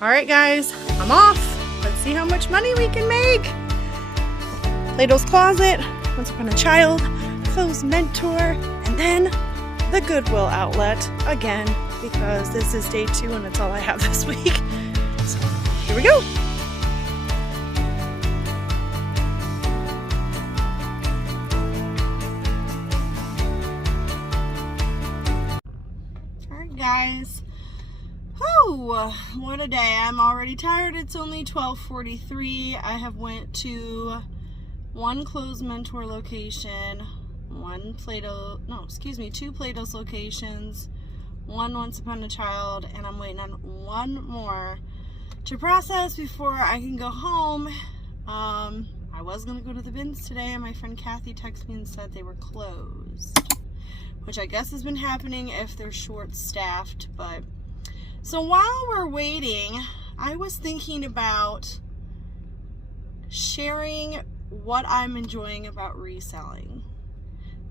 All right, guys, I'm off. Let's see how much money we can make. Plato's Closet, Once Upon a Child, Foe's Mentor, and then the Goodwill Outlet again, because this is day 2 and it's all I have this week. So here we go. All right, guys. Whew, what a day. I'm already tired. It's only 12:43. I have went to one closed mentor location, two Plato's locations, one Once Upon a Child, and I'm waiting on one more to process before I can go home. I was going to go to the bins today, and my friend Kathy texted me and said they were closed, which I guess has been happening if they're short-staffed. But so while we're waiting, I was thinking about sharing what I'm enjoying about reselling.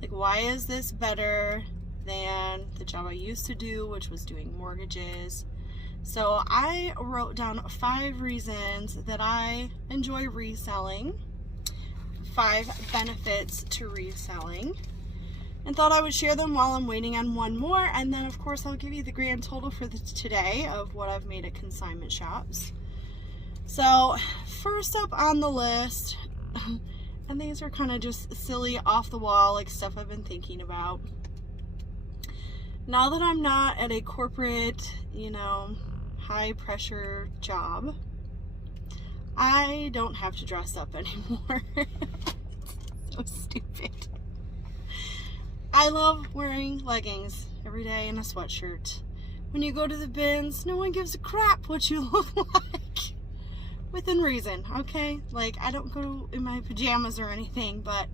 Like, why is this better than the job I used to do, which was doing mortgages? So I wrote down 5 reasons that I enjoy reselling, 5 benefits to reselling, and thought I would share them while I'm waiting on one more. And then, of course, I'll give you the grand total for today of what I've made at consignment shops. So first up on the list, and these are kind of just silly, off the wall, like stuff I've been thinking about. Now that I'm not at a corporate, high pressure job, I don't have to dress up anymore. So stupid. I love wearing leggings every day and a sweatshirt. When you go to the bins, no one gives a crap what you look like. Within reason, okay? Like, I don't go in my pajamas or anything, but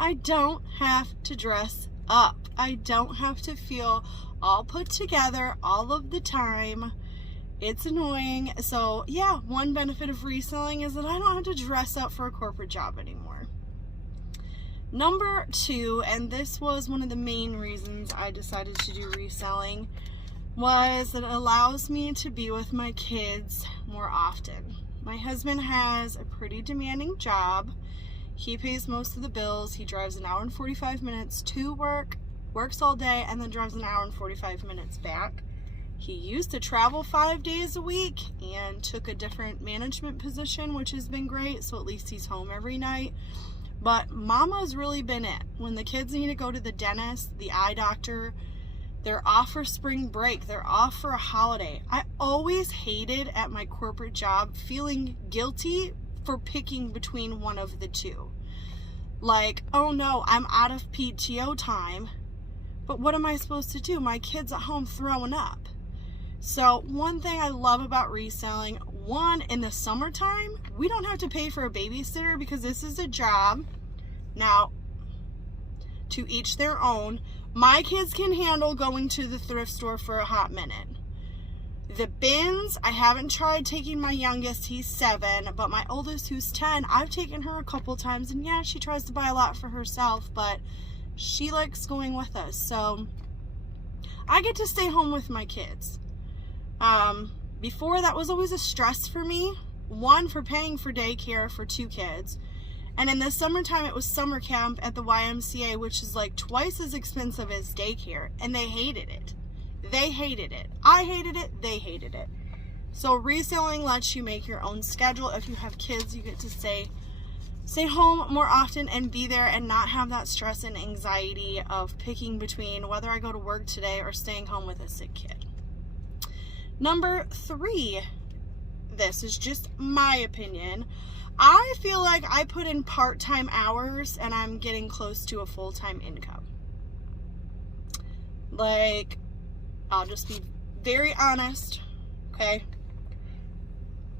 I don't have to dress up. I don't have to feel all put together all of the time. It's annoying. So yeah, one benefit of reselling is that I don't have to dress up for a corporate job anymore. Number 2, and this was one of the main reasons I decided to do reselling, was that it allows me to be with my kids more often. My husband has a pretty demanding job. He pays most of the bills. He drives an hour and 45 minutes to work, works all day, and then drives an hour and 45 minutes back. He used to travel 5 days a week and took a different management position, which has been great, so at least he's home every night. But Mama's really been it. When the kids need to go to the dentist, the eye doctor, they're off for spring break, they're off for a holiday. I always hated at my corporate job feeling guilty for picking between one of the two. Like, oh no, I'm out of PTO time, but what am I supposed to do? My kid's at home throwing up. So one thing I love about reselling, one, in the summertime, we don't have to pay for a babysitter because this is a job. Now, to each their own. My kids can handle going to the thrift store for a hot minute. The bins, I haven't tried taking my youngest, he's 7, but my oldest, who's 10, I've taken her a couple times, and yeah, she tries to buy a lot for herself, but she likes going with us. So I get to stay home with my kids. Before, that was always a stress for me. One, for paying for daycare for 2 kids. And in the summertime, it was summer camp at the YMCA, which is like twice as expensive as daycare. And they hated it. They hated it. I hated it. They hated it. So reselling lets you make your own schedule. If you have kids, you get to stay home more often and be there and not have that stress and anxiety of picking between whether I go to work today or staying home with a sick kid. Number 3, this is just my opinion. I feel like I put in part-time hours and I'm getting close to a full-time income. Like, I'll just be very honest, okay?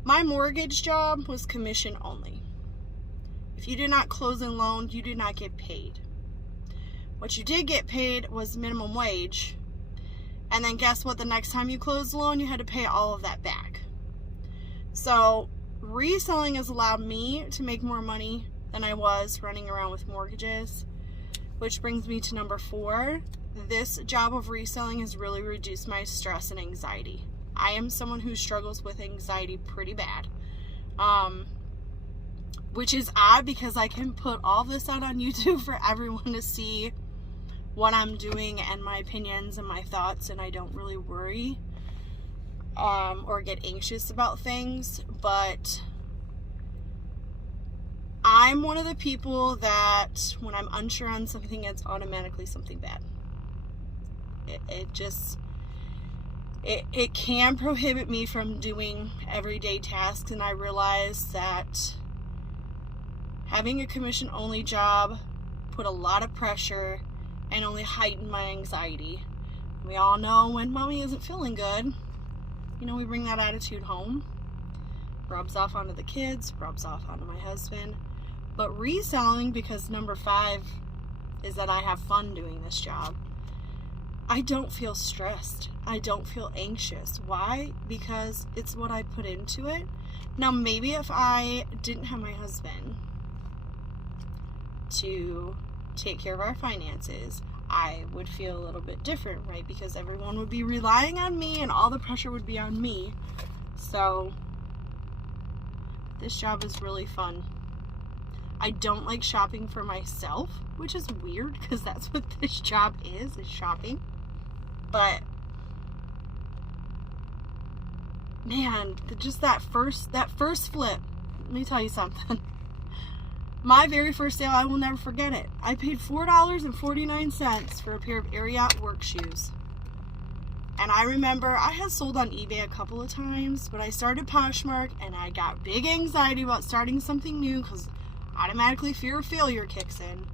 My mortgage job was commission only. If you did not close and loan, you did not get paid. What you did get paid was minimum wage. And then guess what? The next time you closed a loan, you had to pay all of that back. So reselling has allowed me to make more money than I was running around with mortgages, which brings me to number 4. This job of reselling has really reduced my stress and anxiety. I am someone who struggles with anxiety pretty bad. Which is odd because I can put all this out on YouTube for everyone to see what I'm doing and my opinions and my thoughts, and I don't really worry or get anxious about things. But I'm one of the people that when I'm unsure on something, it's automatically something bad. It can prohibit me from doing everyday tasks, and I realize that having a commission-only job put a lot of pressure and only heightened my anxiety. We all know when mommy isn't feeling good, we bring that attitude home. Rubs off onto the kids, rubs off onto my husband. But reselling, because number 5 is that I have fun doing this job, I don't feel stressed. I don't feel anxious. Why? Because it's what I put into it. Now, maybe if I didn't have my husband to take care of our finances, I would feel a little bit different, right? Because everyone would be relying on me and all the pressure would be on me. So this job is really fun. I don't like shopping for myself, which is weird because that's what this job is shopping. But man, just that first flip, let me tell you something. My very first sale, I will never forget it. I paid $4.49 for a pair of Ariat work shoes. And I remember I had sold on eBay a couple of times, but I started Poshmark and I got big anxiety about starting something new because automatically fear of failure kicks in.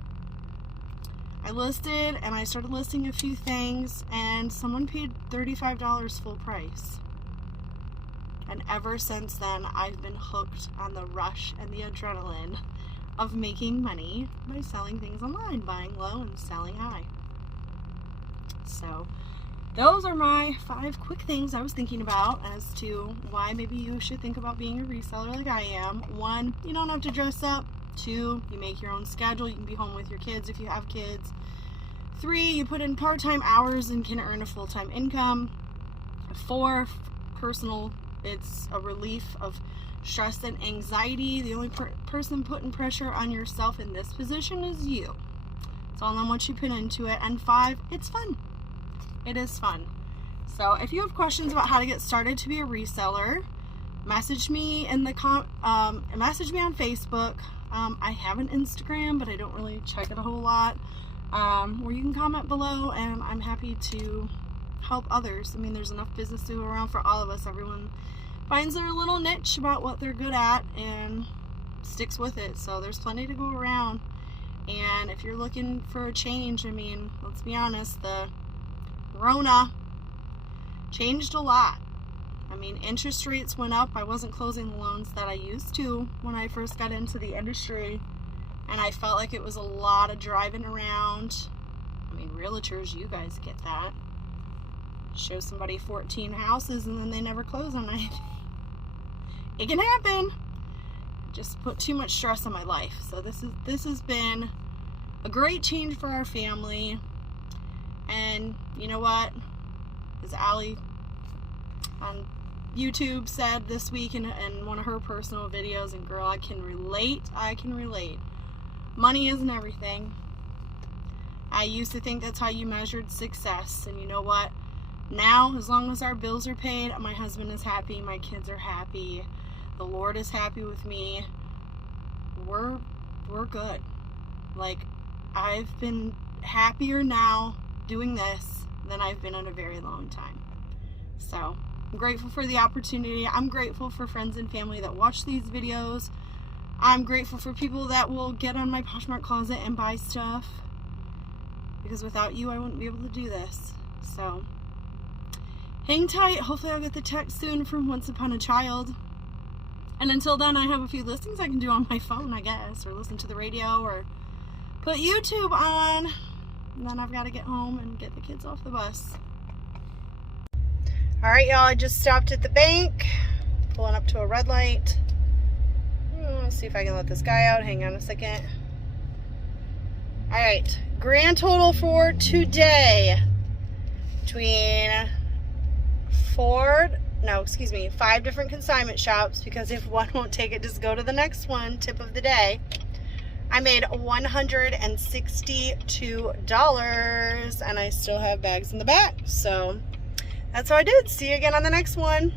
I listed and I started listing a few things and someone paid $35 full price. And ever since then, I've been hooked on the rush and the adrenaline of making money by selling things online, buying low and selling high. So those are my 5 quick things I was thinking about as to why maybe you should think about being a reseller like I am. 1, you don't have to dress up. 2, you make your own schedule. You can be home with your kids if you have kids. 3, you put in part-time hours and can earn a full-time income. 4, personal, it's a relief of stress and anxiety. The only person putting pressure on yourself in this position is you. It's all on what you put into it. And 5, it's fun. It is fun. So if you have questions about how to get started to be a reseller, message me in the message me on Facebook. I have an Instagram, but I don't really check it a whole lot. Or you can comment below, and I'm happy to help others. I mean, there's enough business to go around for all of us. Everyone finds their little niche about what they're good at and sticks with it. So there's plenty to go around. And if you're looking for a change, I mean, let's be honest, the Rona changed a lot. I mean, interest rates went up. I wasn't closing the loans that I used to when I first got into the industry. And I felt like it was a lot of driving around. I mean, realtors, you guys get that. Show somebody 14 houses and then they never close on anything. It can happen. Just put too much stress on my life. So this has been a great change for our family. And you know what? As Allie on YouTube said this week in one of her personal videos, and girl, I can relate. Money isn't everything. I used to think that's how you measured success. And you know what? Now, as long as our bills are paid, my husband is happy, my kids are happy, the Lord is happy with me, we're good. Like, I've been happier now doing this than I've been in a very long time. So I'm grateful for the opportunity. I'm grateful for friends and family that watch these videos. I'm grateful for people that will get on my Poshmark closet and buy stuff, because without you I wouldn't be able to do this. So hang tight. Hopefully I'll get the text soon from Once Upon a Child. And until then, I have a few listings I can do on my phone, I guess, or listen to the radio, or put YouTube on. And then I've got to get home and get the kids off the bus. Alright, y'all, I just stopped at the bank, pulling up to a red light. Let's see if I can let this guy out. Hang on a second. Alright, grand total for today between 5 different consignment shops, because if one won't take it, just go to the next one. Tip of the day. I made $162 and I still have bags in the back. So that's how I did. See you again on the next one.